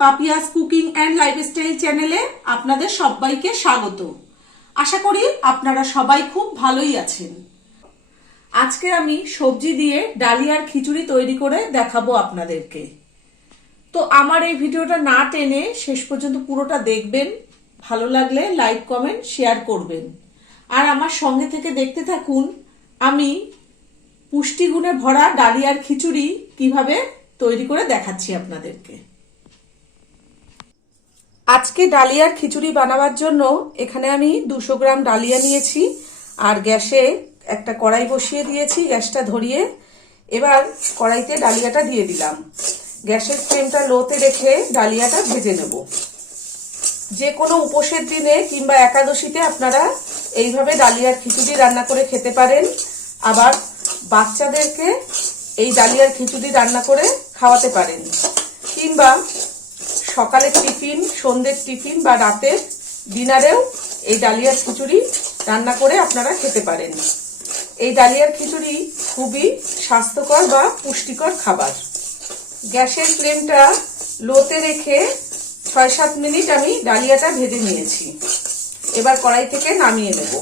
Papiya's cooking and lifestyle চ্যানেলে আপনাদের সবাইকে স্বাগত। আশা করি আপনারা সবাই খুব ভালোই আছেন। আজকে আমি সবজি দিয়ে ডালিয়ার খিচুড়ি তৈরি করে দেখাবো আপনাদেরকে। তো আমার এই ভিডিওটা না টেনে শেষ পর্যন্ত পুরোটা দেখবেন, ভালো লাগলে লাইক, কমেন্ট, শেয়ার করবেন। আর আমার সঙ্গে থেকে দেখতে থাকুন, আমি পুষ্টিগুণে ভরা ডালিয়ার খিচুড়ি কীভাবে তৈরি করে দেখাচ্ছি আপনাদেরকে। আজকে ডালিয়ার খিচুড়ি বানাবার জন্য এখানে আমি দুশো গ্রাম ডালিয়া নিয়েছি, আর গ্যাসে একটা কড়াই বসিয়ে দিয়েছি, গ্যাসটা ধরিয়ে এবার কড়াইতে ডালিয়াটা দিয়ে দিলাম। গ্যাসের ফ্লেমটা লোতে রেখে ডালিয়াটা ভেজে নেব। যে কোনো উপোসের দিনে কিংবা একাদশীতে আপনারা এইভাবে ডালিয়ার খিচুড়ি রান্না করে খেতে পারেন। আবার বাচ্চাদেরকে এই ডালিয়ার খিচুড়ি রান্না করে খাওয়াতে পারেন। কিংবা সকালের টিফিন, সন্ধ্যের টিফিন বা রাতের ডিনারেও এই ডালিয়ার খিচুড়ি রান্না করে আপনারা খেতে পারেন। এই ডালিয়ার খিচুড়ি খুবই স্বাস্থ্যকর বা পুষ্টিকর খাবার। গ্যাসের ফ্লেমটা লোতে রেখে ছয় সাত মিনিট আমি ডালিয়াটা ভেজে নিয়েছি। এবার কড়াই থেকে নামিয়ে নেব।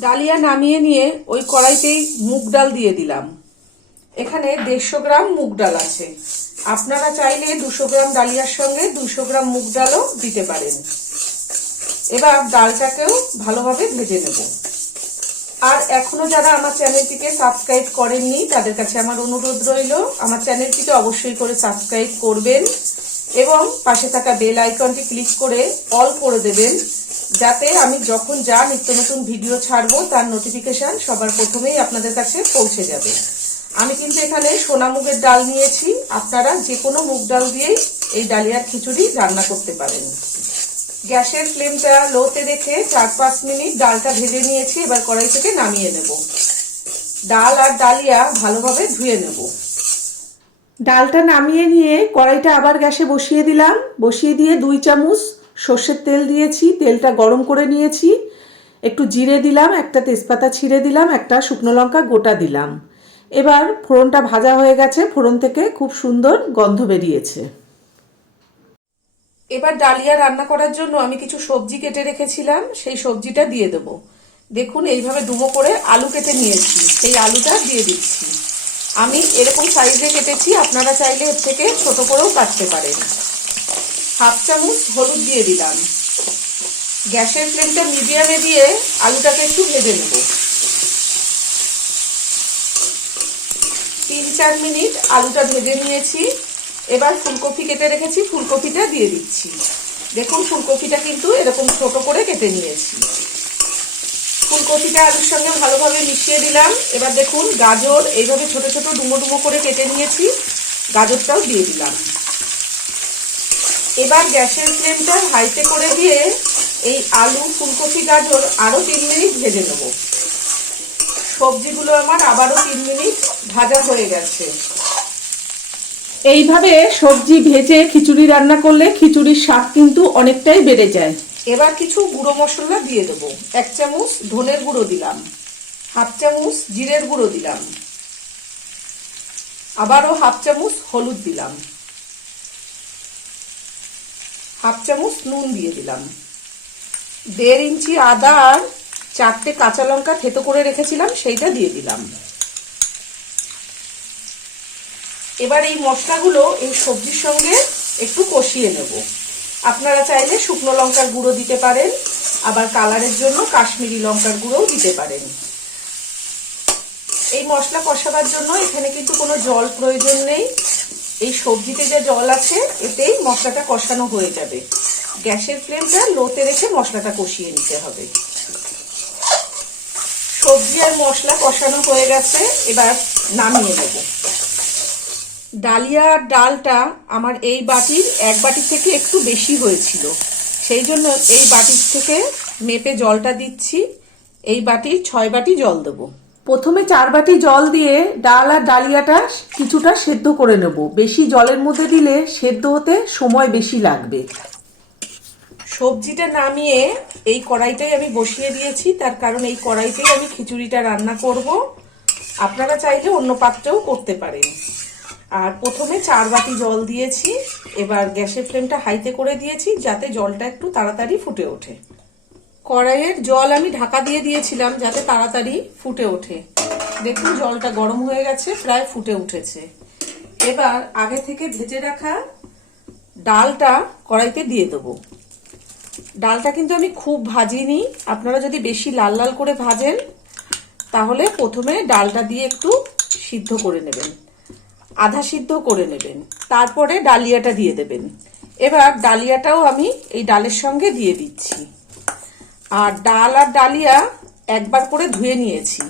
ডালিয়া নামিয়ে নিয়ে ওই কড়াইতেই মুগ ডাল দিয়ে দিলাম। এখানে দেড়শো গ্রাম মুগ ডাল আছে। আপনারা চাইলে দুশো গ্রাম ডালিয়ার সঙ্গে দুশো গ্রাম মুগ ডালও দিতে পারেন। এবার ডালটাকেও ভালোভাবে ভেজে নেব। আর এখনও যারা আমার চ্যানেলটিকে সাবস্ক্রাইব করেননি, তাদের কাছে আমার অনুরোধ রইল, আমার চ্যানেলটিকে অবশ্যই করে সাবস্ক্রাইব করবেন এবং পাশে থাকা বেল আইকনটি ক্লিক করে অল করে দেবেন, যাতে আমি যখন যা নিত্য নতুন ভিডিও ছাড়বো, তার নোটিফিকেশন সবার প্রথমেই আপনাদের কাছে পৌঁছে যাবে। আমি কিন্তু এখানে সোনা মুগের ডাল নিয়েছি। আপনারা যে কোনো মুগ ডাল দিয়েই এই ডালিয়ার খিচুড়ি রান্না করতে পারেন। গ্যাসের ফ্লেমটা লোতে রেখে চার পাঁচ মিনিট ডালটা ভেজে নিয়েছি, এবার কড়াই থেকে নামিয়ে নেব। ডাল আর ডালিয়া ভালোভাবে ধুয়ে নেব। ডালটা নামিয়ে নিয়ে কড়াইটা আবার গ্যাসে বসিয়ে দিলাম। বসিয়ে দিয়ে দুই চামচ সর্ষের তেল দিয়েছি। তেলটা গরম করে নিয়েছি। একটু জিরে দিলাম, একটা তেজপাতা ছিঁড়ে দিলাম, একটা শুকনো লঙ্কা গোটা দিলাম। এবার ফোড়নটা ভাজা হয়ে গেছে। ফোড়ন থেকে খুব সুন্দর গন্ধ বেরিয়েছে। এবার ডালিয়া রান্না করার জন্য আমি কিছু সবজি কেটে রেখেছিলাম। সেই সবজিটা দিয়ে দেবো। দেখুন, এইভাবে ডুমো করে আলু কেটে নিয়েছি। সেই আলুটা দিয়ে দিচ্ছি। আমি এরকম সাইজে কেটেছি। আপনারা চাইলে এর থেকে ছোট করেও কাটতে পারেন। হাফ চামচ হলুদ দিয়ে দিলাম। গ্যাসের ফ্লেমটা মিডিয়ামে দিয়ে আলুটাকে একটু ভেজে নেব। চার মিনিট আলুটা ভেজে নিয়েছি। এবার ফুলকপি কেটে রেখেছি, ফুলকপিটা দিয়ে দিচ্ছি। দেখুন, ফুলকপিটা কিন্তু এরকম ছোট করে কেটে নিয়েছি। ফুলকপিটা আলুর সঙ্গে ভালোভাবে মিশিয়ে দিলাম। এবার দেখুন, গাজর, এইভাবে ছোট ছোট ডুমো ডুমো করে কেটে নিয়েছি। গাজরটাও দিয়ে দিলাম। এবার গ্যাসের ফ্লেমটা হাইতে করে দিয়ে এই আলু, ফুলকপি, গাজর আরও তিন মিনিট ভেজে নেব। সবজিগুলো আমার আবারও তিন মিনিট ভাজা হয়ে গেছে। এইভাবে সবজি ভেজে খিচুড়ি রান্না করলে খিচুড়ির স্বাদ কিন্তু অনেকটাই বেড়ে যায়। এবার কিছু গুঁড়ো মশলা দিয়ে দেবো। এক চামচ ধনের গুঁড়ো দিলাম। হাফ চামচ জিরের গুঁড়ো দিলাম। আবারও হাফ চামচ হলুদ দিলাম। হাফ চামচ নুন দিয়ে দিলাম। দেড় ইঞ্চি আদা আর চারটে কাঁচা লঙ্কা থেতো করে রেখেছিলাম সেইটা দিয়ে দিলাম। এবার এই মশলাগুলো এই সবজির সঙ্গে একটু কষিয়ে নেব। আপনারা চাইলে শুকনো লঙ্কার গুঁড়ো দিতে পারেন, আবার কালারের জন্য কাশ্মীরি লঙ্কার গুঁড়োও দিতে পারেন। এই মশলা কষাবার জন্য এখানে কিন্তু কোনো জল প্রয়োজন নেই। এই সবজিতে যে জল আছে, এতেই মশলাটা কষানো হয়ে যাবে। গ্যাসের ফ্লেমটা লোতে রেখে মশলাটা কষিয়ে নিতে হবে। সবজি আর মশলা কষানো হয়ে গেছে, এবার নামিয়ে নেব। ডালিয়া ডালটা আমার এই বাটির এক বাটির থেকে একটু বেশি হয়েছিল। সেই জন্য এই বাটির থেকে মেপে জলটা দিচ্ছি। এই বাটির ছয় বাটি জল দেবো। প্রথমে চার বাটি জল দিয়ে ডাল আর ডালিয়াটা কিছুটা সেদ্ধ করে নেব। বেশি জলের মধ্যে দিলে সেদ্ধ হতে সময় বেশি লাগবে। সবজিটা নামিয়ে এই কড়াইটাই আমি বসিয়ে দিয়েছি। তার কারণ এই কড়াইতেই আমি খিচুড়িটা রান্না করব। আপনারা চাইলে অন্য পাত্রেও করতে পারেন। আর প্রথমে চার বাটি জল দিয়েছি, এবার গ্যাসের ফ্লেমটা হাইতে করে দিয়েছি যাতে জলটা একটু তাড়াতাড়ি ফুটে ওঠে। কড়াইয়ের জল আমি ঢাকা দিয়ে দিয়েছিলাম যাতে তাড়াতাড়ি ফুটে ওঠে। দেখুন জলটা গরম হয়ে গেছে, প্রায় ফুটে উঠেছে। এবার আগে থেকে ভেজে রাখা ডালটা কড়াইতে দিয়ে দেবো। ডালটা কিন্তু আমি খুব ভাজিনি, আপনারা যদি বেশি লাল লাল করে ভাজেন, তাহলে প্রথমে ডালটা দিয়ে একটু সিদ্ধ করে নেবেন। আধা সিদ্ধ করে নেবেন। তারপরে ডালিয়াটা দিয়ে দেবেন। এবার ডালিয়াটাও আমি এই ডালের সঙ্গে দিয়ে দিচ্ছি। আর ডাল আর ডালিয়া একবার করে ধুয়ে নিয়েছি।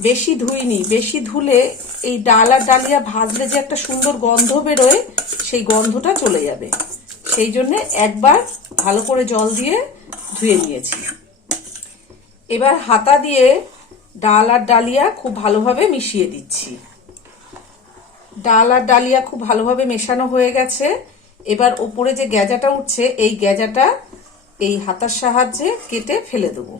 বেশি ধুইনি, বেশি ধুলে এই ডাল আর ডালিয়া ভাজলে যে একটা সুন্দর গন্ধ বেরোয়, সেই গন্ধটা চলে যাবে। সেই জন্য একবার ভালো করে জল দিয়ে ধুয়ে নিয়েছি। এবার হাতা দিয়ে ডাল আর ডালিয়া খুব ভালোভাবে মিশিয়ে দিচ্ছি। ডাল আর ডালিয়া খুব ভালোভাবে মেশানো হয়ে গেছে। এবার ওপরে যে গ্যাজাটা উঠছে, এই গ্যাজাটা এই হাতার সাহায্যে কেটে ফেলে দেবো।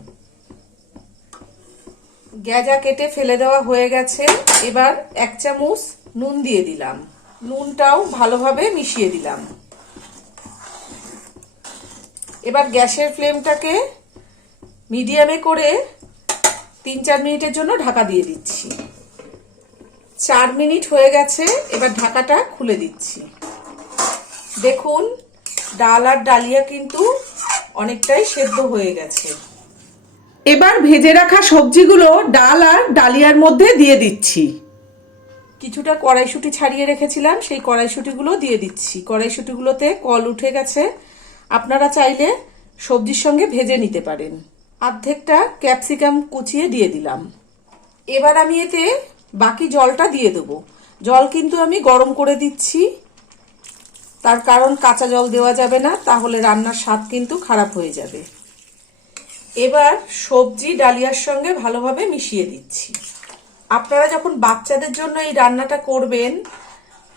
গ্যাজা কেটে ফেলে দেওয়া হয়ে গেছে। এবার এক চামচ নুন দিয়ে দিলাম। নুনটাও ভালোভাবে মিশিয়ে দিলাম। এবার গ্যাসের ফ্লেমটাকে মিডিয়ামে করে তিন চার মিনিটের জন্য ঢাকা দিয়ে দিচ্ছি। চার মিনিট হয়ে গেছে, এবার ঢাকাটা খুলে দিচ্ছি। দেখুন, ডাল আর ডালিয়া কিন্তু অনেকটাই সেদ্ধ হয়ে গেছে। এবার ভেজে রাখা সবজিগুলো ডাল আর ডালিয়ার মধ্যে দিয়ে দিচ্ছি। কিছুটা কড়াইশুটি ছাড়িয়ে রেখেছিলাম, সেই কড়াইশুটিগুলো দিয়ে দিচ্ছি। কড়াইশুটিগুলোতে কল উঠে গেছে। আপনারা চাইলে সবজির সঙ্গে ভেজে নিতে পারেন। অর্ধেকটা ক্যাপসিকাম কুচিয়ে দিয়ে দিলাম। এবার আমি এতে বাকি জলটা দিয়ে দেবো। জল কিন্তু আমি গরম করে দিচ্ছি। তার কারণ কাঁচা জল দেওয়া যাবে না, তাহলে রান্নার স্বাদ কিন্তু খারাপ হয়ে যাবে। এবার সবজি ডালিয়ার সঙ্গে ভালোভাবে মিশিয়ে দিচ্ছি। আপনারা যখন বাচ্চাদের জন্য এই রান্নাটা করবেন,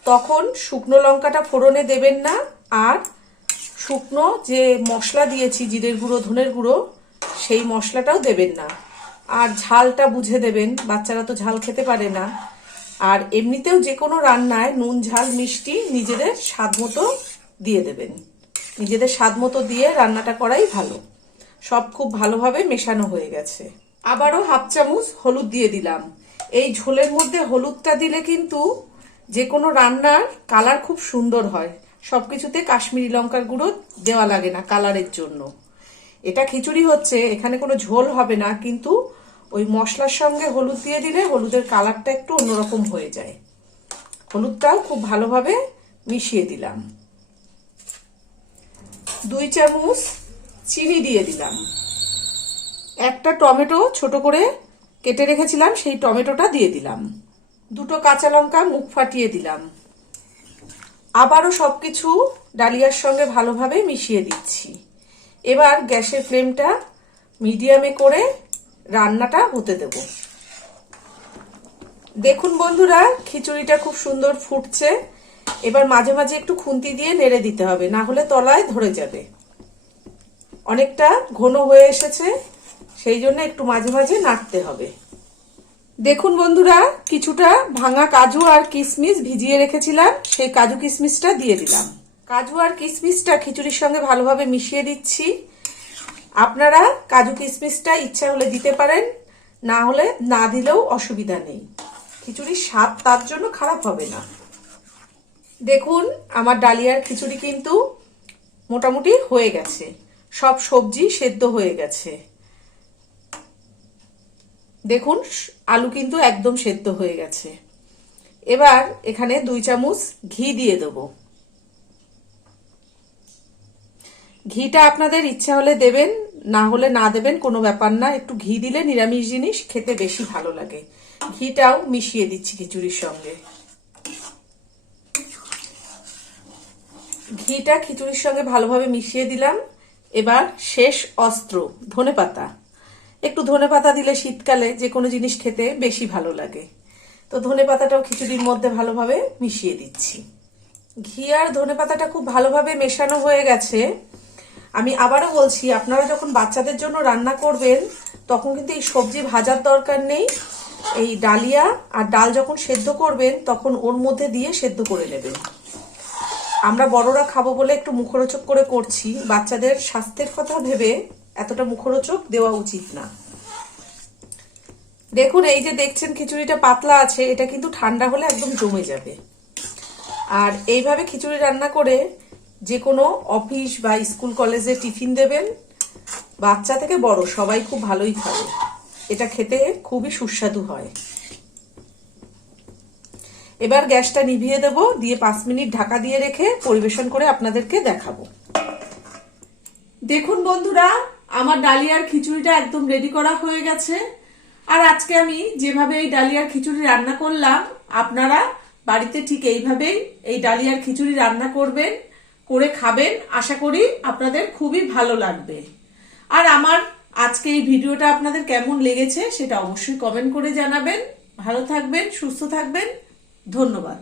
তখন শুকনো লঙ্কাটা ফোড়নে দেবেন না, আর শুকনো যে মশলা দিয়েছি, জিরের গুঁড়ো, ধনের গুঁড়ো, সেই মশলাটাও দেবেন না। আর ঝালটা বুঝে দেবেন, বাচ্চারা তো ঝাল খেতে পারে না। আর এমনিতেও যে কোনো রান্নায় নুন, ঝাল, মিষ্টি নিজেদের স্বাদ মতো দিয়ে দেবেন। নিজেদের স্বাদ মতো দিয়ে রান্নাটা করাই ভালো। সব খুব ভালোভাবে মেশানো হয়ে গেছে। আবারও হাফ চামচ হলুদ দিয়ে দিলাম। এই ঝোলের মধ্যে হলুদটা দিলে কিন্তু যে কোনো রান্নার কালার খুব সুন্দর হয়। সবকিছুতে কাশ্মীরি লঙ্কার গুঁড়ো দেওয়া লাগে না কালারের জন্য। এটা খিচুড়ি হচ্ছে, এখানে কোনো ঝোল হবে না, কিন্তু ওই মশলার সঙ্গে হলুদ দিয়ে দিলে হলুদের কালারটা একটু অন্যরকম হয়ে যায়। হলুদটাও খুব ভালোভাবে মিশিয়ে দিলাম। দুই চামচ চিনি দিয়ে দিলাম। একটা টমেটো ছোট করে কেটে রেখেছিলাম, সেই টমেটোটা দিয়ে দিলাম। দুটো কাঁচা লঙ্কা মুখ ফাটিয়ে দিলাম। আবারও সব কিছু ডালিয়ার সঙ্গে ভালোভাবে মিশিয়ে দিচ্ছি। এবার গ্যাসের ফ্লেমটা মিডিয়ামে করে রান্নাটা হতে দেব। দেখুন বন্ধুরা, খিচুড়িটা খুব সুন্দর ফুটছে। এবার মাঝে মাঝে একটু খুন্তি দিয়ে নেড়ে দিতে হবে, না হলে তলায় ধরে যাবে। অনেকটা ঘন হয়ে এসেছে, সেই জন্য একটু মাঝে মাঝে নাড়তে হবে। দেখুন বন্ধুরা, কিছুটা ভাঙা কাজু আর কিশমিশ ভিজিয়ে রেখেছিলাম, সেই কাজু কিশমিশটা দিয়ে দিলাম। কাজু আর কিশমিশটা খিচুড়ির সঙ্গে ভালোভাবে মিশিয়ে দিচ্ছি। আপনারা কাজু কিশমিশটা ইচ্ছা হলে দিতে পারেন, না হলে না দিলেও অসুবিধা নেই। খিচুড়ির স্বাদ তার জন্য খারাপ হবে না। দেখুন, আমার ডালিয়ার খিচুড়ি কিন্তু মোটামুটি হয়ে গেছে। সব সবজি সেদ্ধ হয়ে গেছে। দেখুন, আলু কিন্তু একদম সেদ্ধ হয়ে গেছে। এবার এখানে দুই চামচ ঘি দিয়ে দেবো। ঘিটা আপনাদের ইচ্ছা হলে দেবেন, না হলে না দেবেন, কোনো ব্যাপার না। একটু ঘি দিলে নিরামিষ জিনিস খেতে বেশি ভালো লাগে। ঘিটাও মিশিয়ে দিচ্ছি খিচুড়ির সঙ্গে। ঘিটা খিচুড়ির সঙ্গে ভালোভাবে মিশিয়ে দিলাম। এবার শেষ অস্ত্র ধনে পাতা একটু ধনে পাতা দিলে শীতকালে যে কোনো জিনিস খেতে বেশি ভালো লাগে। তো ধনে পাতাটাও খিচুড়ির মধ্যে ভালোভাবে মিশিয়ে দিচ্ছি। ঘি আর ধনে পাতাটা খুব ভালোভাবে মেশানো হয়ে গেছে। আমি আবারও বলছি, আপনারা যখন বাচ্চাদের জন্য রান্না করবেন, তখন কিন্তু এই সবজি ভাজার দরকার নেই। এই ডালিয়া আর ডাল যখন সেদ্ধ করবেন, তখন ওর মধ্যে দিয়ে সেদ্ধ করে নেবেন। আমরা বড়রা খাব বলে একটু মুখরোচক করে করছি। বাচ্চাদের স্বাস্থ্যের কথা ভেবে এতটা মুখরোচক দেওয়া উচিত না। দেখুন, এই যে দেখছেন খিচুড়িটা পাতলা আছে, এটা কিন্তু ঠান্ডা হলে একদম জমে যাবে। আর এইভাবে খিচুড়ি রান্না করে যে কোনো অফিস বা স্কুল কলেজে টিফিন দেবেন। বাচ্চা থেকে বড়, সবাই খুব ভালোই খাবে। এটা খেতে খুবই সুস্বাদু হয়। এবার গ্যাসটা নিভিয়ে দেব, দিয়ে পাঁচ মিনিট ঢাকা দিয়ে রেখে পরিবেশন করে আপনাদেরকে দেখাবো। দেখুন বন্ধুরা, আমার ডালিয়ার খিচুড়িটা একদম রেডি করা হয়ে গেছে। আর আজকে আমি যেভাবে এই ডালিয়ার খিচুড়ি রান্না করলাম, আপনারা বাড়িতে ঠিক এইভাবেই এই ডালিয়ার খিচুড়ি রান্না করবেন। করে খাবেন। আশা করি আপনাদের খুবই ভালো লাগবে। আর আমার আজকে এই ভিডিওটা আপনাদের কেমন লেগেছে সেটা অবশ্যই কমেন্ট করে জানাবেন। ভালো থাকবেন, সুস্থ থাকবেন। ধন্যবাদ।